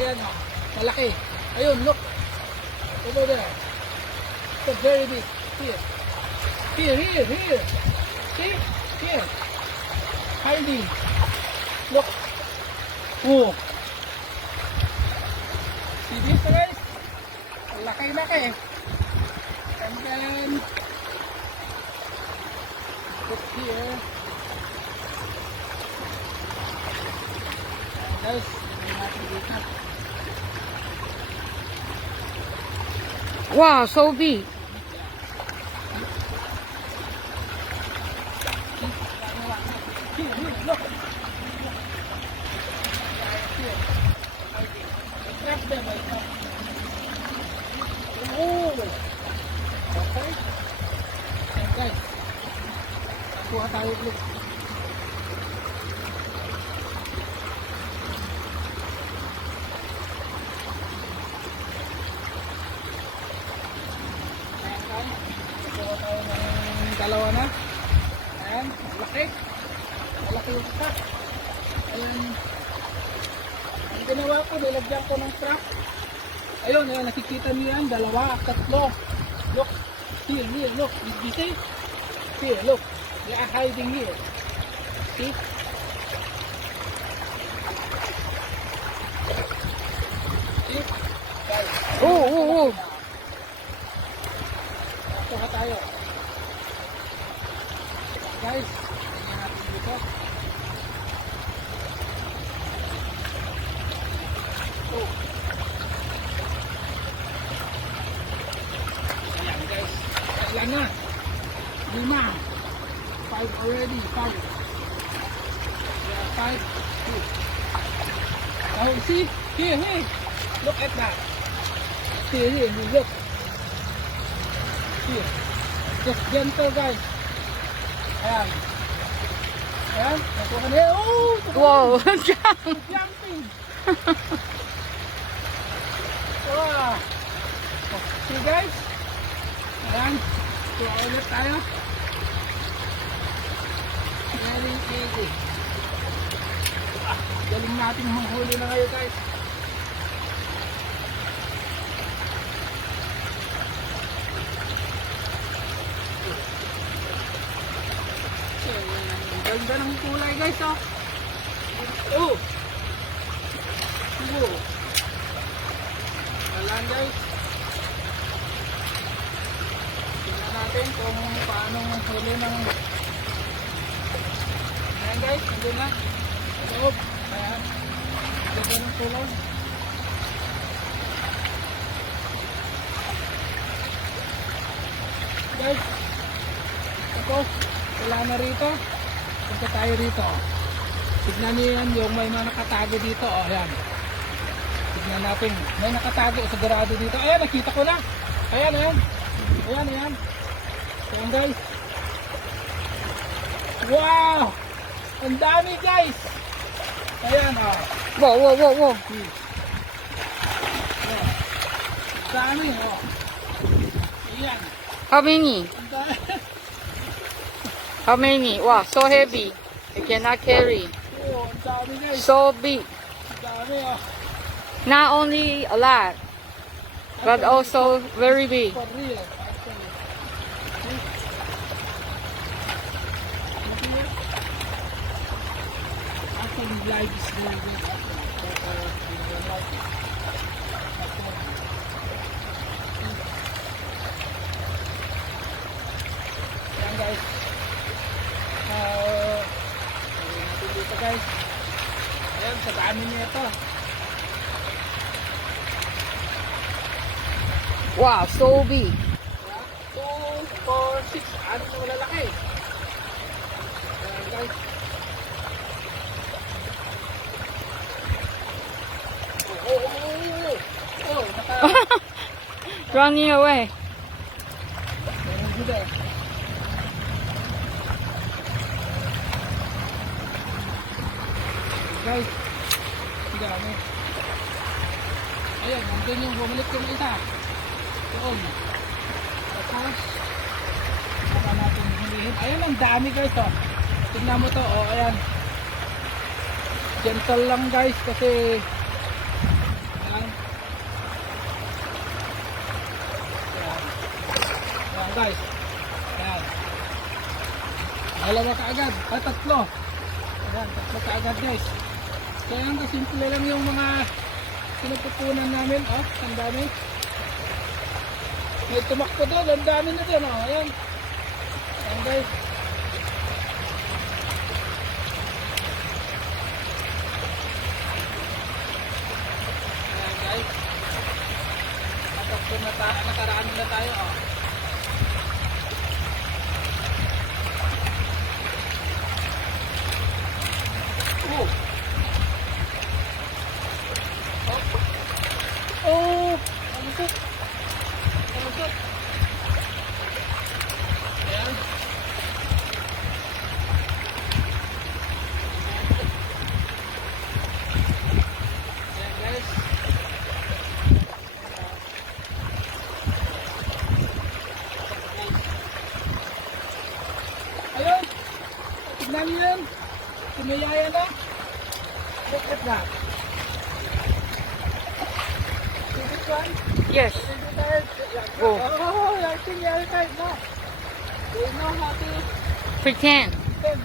ayan o. Malaki. Ayun, look. Over there. It's very big. Here. Here. See? Here. Hiding. Look. Oh. See this guys? Laki. And then put here. Guys, natin dito. Wow, so big. Here, look. Here. Grab them, I know. Oh! Okay. And guys, kuha tayo ulit. Kuha tayo ng dalawa na. Ayan, malaki. Malaki yung isa. Ayan. Ang ginawa ko, nilagyan ko ng trap. Ayun, nakikita niyo yan, dalawa, tatlo. Look, here, look. Did you see? Here, look. They are hiding here. See? See? Guys. Oh. Kuha tayo. Guys, tingnan natin dito. Oh. Ayan guys. Ilan na? 5. 5 already. 5. Yeah, 5. 2. Oh, see? Here. Look at that. Here. Look. Here. Just gentle guys. Ayan. Nakuha na. Oh! Wow. Jumping. Wow. See guys? Ayan. Kuha ulit tayo. Very easy. Galing natin manghuli na ngayon guys. Ganda ng kulay guys oh. Oh. Ayan guys. Tingnan natin kung paano huli ng. Ayan guys, nandun na. Sa loob. Ayan. Ganda ng kulay. Guys. Tapos, wala na rito. Punta tayo rito. Tignan niyo yan yung may mga nakatago dito. O, ayan. Tignan natin. May nakatago sigurado dito. Ayan, nakita ko na. Ayan. Ayan guys. Wow! Ang dami guys. Ayan o. Wow. Ayan. Ang dami o. Ayan. How many? Ang dami. How many? Wow, so heavy. You cannot carry. Oh, ang dami guys. So big. Ang dami o. Not only a lot, but also very big. For real, actually. Actually, live is very good. Ayan guys. Natin dito guys. Ayan, sa dami niya ito. Wow, so big. 2, 4, 6. Ano na malalaki? Ayan guys. Oh, Running away. Meron dito eh. Guys, dami. Ayan, nandun yung bumalik yung isa. Doon. Tapos, saka natin hulihin. Ayan, ang dami guys oh. Tingnan mo to, oh, ayan. Gentle lang guys kasi guys. Ayan. Dalawa kaagad. Tatlo. Ayan, tatlo kaagad guys. So ayan, simple lang yung mga pinupupunan namin. Oh, ang dami. May tumakbo doon. Ang dami na doon. Oh, ayan. Ayan guys. Ayan guys. Nakaraan na tayo. Oh. Oh. Oh. Ano ito? Ano ito? Ayan. Ayan guys. Ayun. Tignan niyo yan. Sumayaya na. Look at that. See this one? Yes. Oh, I think you're right now. They know how to Pretend. spin.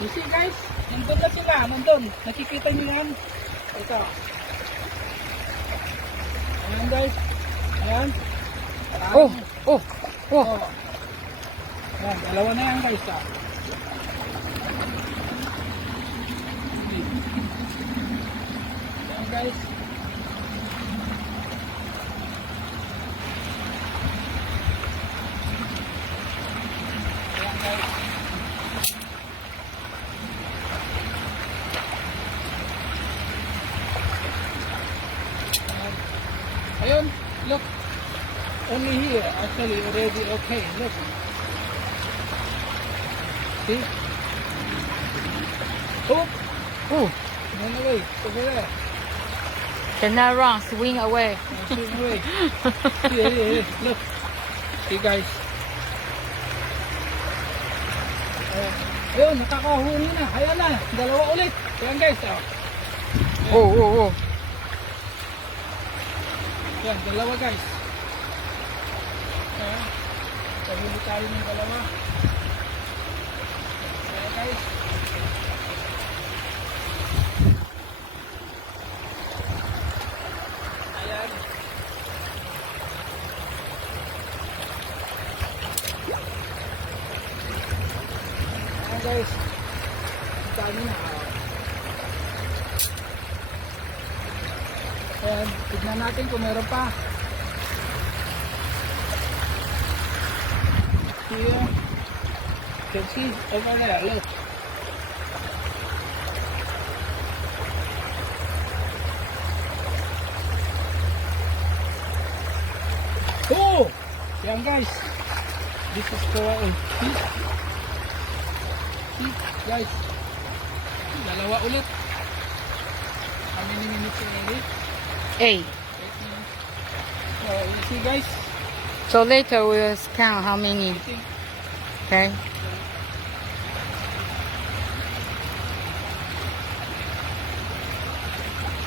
You see guys, nandun na sila, nandun. Nakikita niyo yan? Ito. Ayan guys. Ayan. Oh, oh, oh. Oh. Ayan, dalawa na yan guys. Ah. Ayan guys. Ayan guys. Ayan. Ayun, look. Only here, actually already okay. Look. See? Oh, Oh, run away. Over there. cannot run, swing away. Swing away. Here. Look. See guys. Ayun, nakakahuli na. Ayan na. Dalawa ulit. Ayan guys. Oh. Oh, oh, oh. Ayan, dalawa guys. Ayan. Pahuli tayo ng dalawa. Ayan guys. Ayan. Ayan guys. Ang dami na. Ayan, tignan natin kung meron pa. Here. Can see over there, look. Oh! Yan guys. This is for see? See guys. Dalawa ulit. How many minutes already? 8. 8 minutes. You see guys? So later we'll count how many. You think Okay.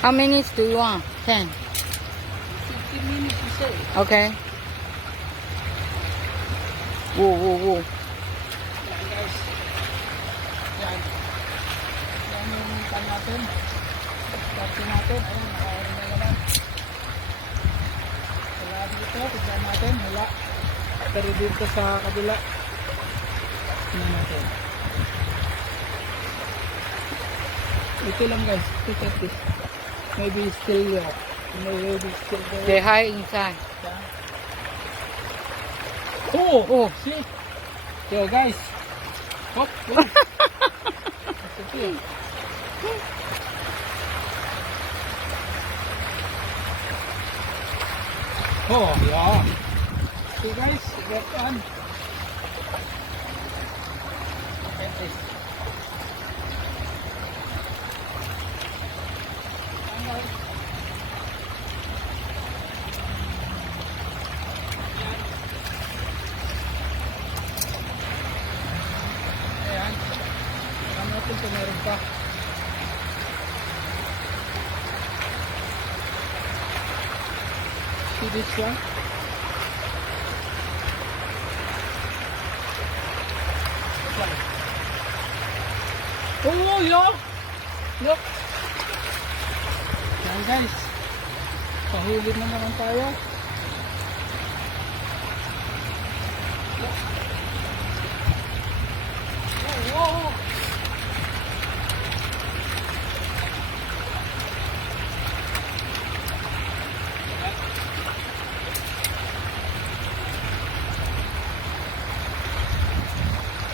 How many do you want? 10. 15 minutes you say? Okay. Whoa, whoa, whoa. Yan guys. Yan. Yan yung pan natin. Party natin. Ayun, nakaroon na naman. Wala dito. Tignan natin. Wala. Pero dito sa kabila. Tignan natin. Ito lang guys. Look at this. Maybe it's still there. Maybe it's still there. They hide inside. Oh! Oh. See? Yo guys. Hop. It's okay. Oh, yeah. See guys, you get one. Look at this. Ayan, guys. Ayan. Tignan natin kung meron pa. See this one? Oh, yo! Look! Yan guys. Pahuli na naman tayo. Look. Oh, wow!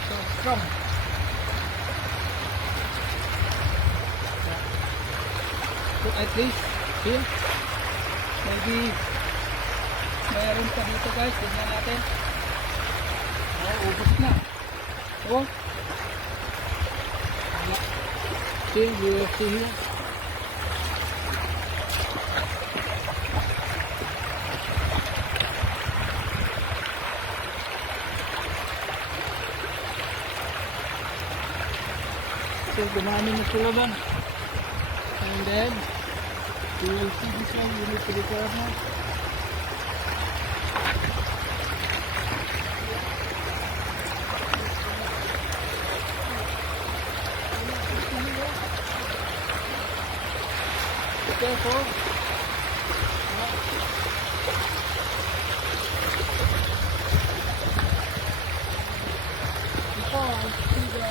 So strong. So at least here, maybe mayroon pa dito guys. Tignan natin. Oh, ubos na. Oh. See, you will see here. So, dumami na sila ba? And then, you will see this one. You need to be careful. Be careful. Before I see the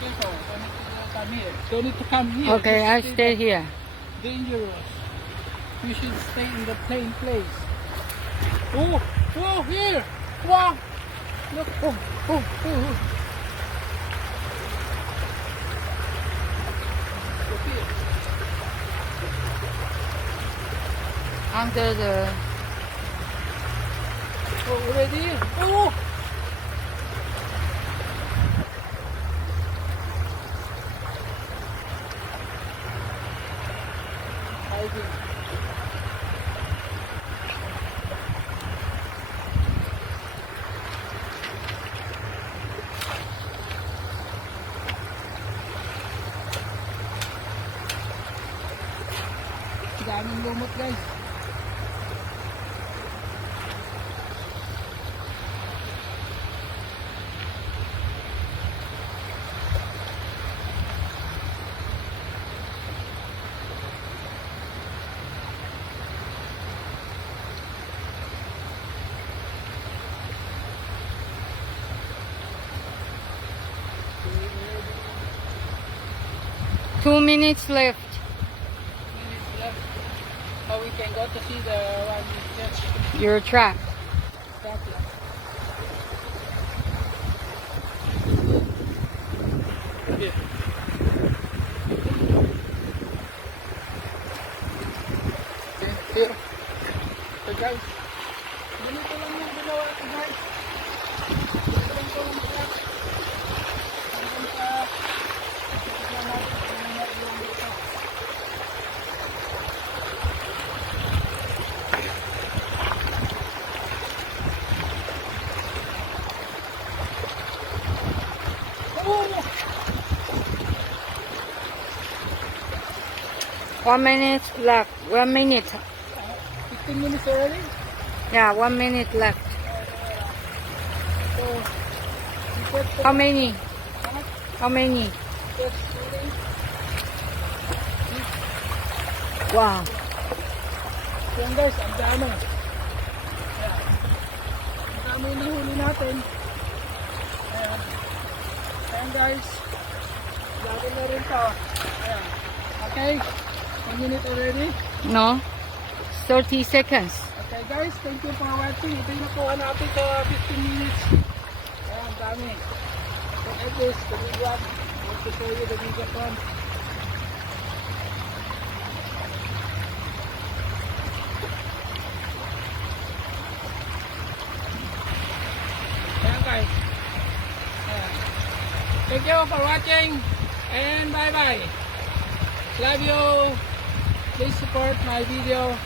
careful. Don't need to come here. Don't need to come here. Okay, I This is stay here. dangerous. You should stay in the plain place. Oh, oh, here. Wow. Look. Oh, oh, oh. Look here. Under the... Oh, already? Oh! Hiding. Daming lumot guys. Two minutes left. Minutes left. Oh, we can go to see the one we just Your trap. stopped. Here. Okay, here. So guys, ganito lang yung ginawa ko guys. Ganito lang ko yung trap. Hanggang sa tignan natin kung ano yung dito. Oh! 1 minute left. 1 minute. 15 minutes already? Yeah, 1 minute left. So, we put the How many? how much? How many? Just shooting. Wow. Yan guys, ang dami. Ayan. Ang dami yung nahuli natin. Ayan. Ayan guys. Lagi na rin to. Ayan. Okay. 1 minute already. No? 30 seconds. Okay guys, thank you for watching. Ito yung nakuha natin sa 15 minutes. Ayan, ang dami. So at least, the big one. I want to show you the bigger one. Ayan guys. Ayan. Thank you for watching. And bye bye. Love you. Please support my video.